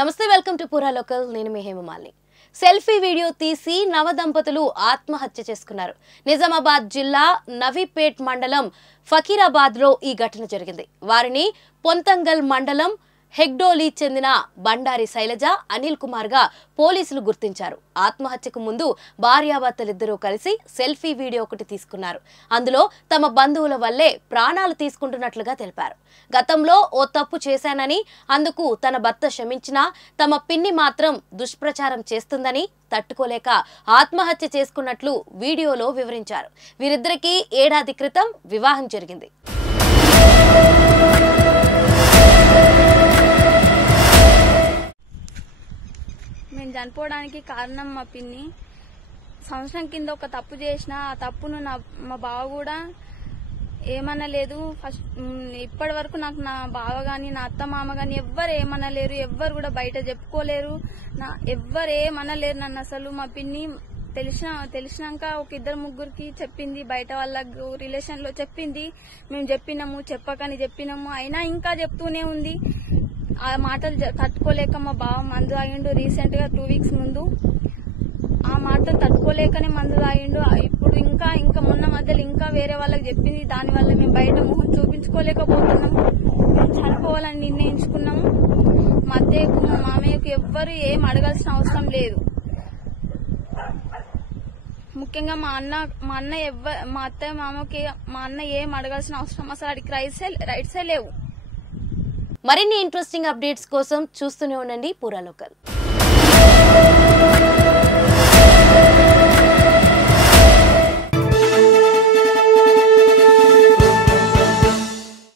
నమస్తే welcome to పూరా local నేను మీ హేమమాలిని సెల్ఫీ వీడియో తీసి నవదంపతులు ఆత్మహత్య చేసుకున్నారు నిజామాబాద్ జిల్లా నవీపేట్ మండలం ఫకీరాబాద్ లో ఈ ఘటన జరిగింది వారిని పొంతంగల్ మండలం హెగ్డోలి చెందిన బండారి శైలజ అనిల్ కుమార్ గా పోలీసులు గుర్తించారు ఆత్మహత్యకు ముందు భార్యాభర్తలిద్దరూ కలిసి సెల్ఫీ వీడియో ఒకటి తీసుకున్నారు అందులో తమ బంధువుల వల్లే ప్రాణాలు తీసుకుంటున్నట్లుగా తెలిపారు గతంలో ఓ తప్పు చేశానని అందుకు తన భర్త క్షమించినా తమ పిన్ని మాత్రం దుష్ప్రచారం చేస్తుందని తట్టుకోలేక ఆత్మహత్య చేసుకున్నట్లు వీడియోలో వివరించారు వీరిద్దరికీ ఏడాది క్రితం వివాహం జరిగింది నేను చనిపోవడానికి కారణం మా పిన్ని సంవత్సరం కింద ఒక తప్పు చేసిన ఆ తప్పును మా బావ కూడా ఏమనలేదు ఫస్ట్ ఇప్పటి వరకు నాకు నా బావ గాని నా అత్త మామ గాని ఎవ్వరు ఏమనలేరు ఎవ్వరు కూడా బయట చెప్పుకోలేరు ఎవ్వరు ఏమనలేరు నన్ను అసలు మా పిన్ని తెలిసినాక ఒక ఇద్దరు ముగ్గురికి చెప్పింది బయట వాళ్ళకు రిలేషన్ లో చెప్పింది మేము చెప్పకని చెప్పినాము అయినా ఇంకా చెప్తూనే ఉంది ఆ మాటలు తట్టుకోలేక మా బావ మందు తాగిండు రీసెంట్ గా 2 వీక్స్ ముందు ఆ మాటలు తట్టుకోలేకనే మందు తాగిండు ఇప్పుడు ఇంకా మొన్న మధ్యలో ఇంకా వేరే వాళ్ళకి చెప్పింది దాని వల్ల మేము బయట మొహం చూపించుకోలేకపోతున్నాము చనిపోవాలని నిర్ణయించుకున్నాము మా అత్తయ్యకు మా మామయ్యకు ఎవ్వరు ఏం అడగాల్సిన అవసరం లేదు ముఖ్యంగా మా అత్తయ్య మామకి మా అన్న ఏం అడగాల్సిన అవసరం అసలు అడిగి రైట్సే లేవు మరిన్ని ఇంట్రెస్టింగ్ అప్డేట్స్ కోసం చూస్తూనే ఉండండి పూరా లోకల్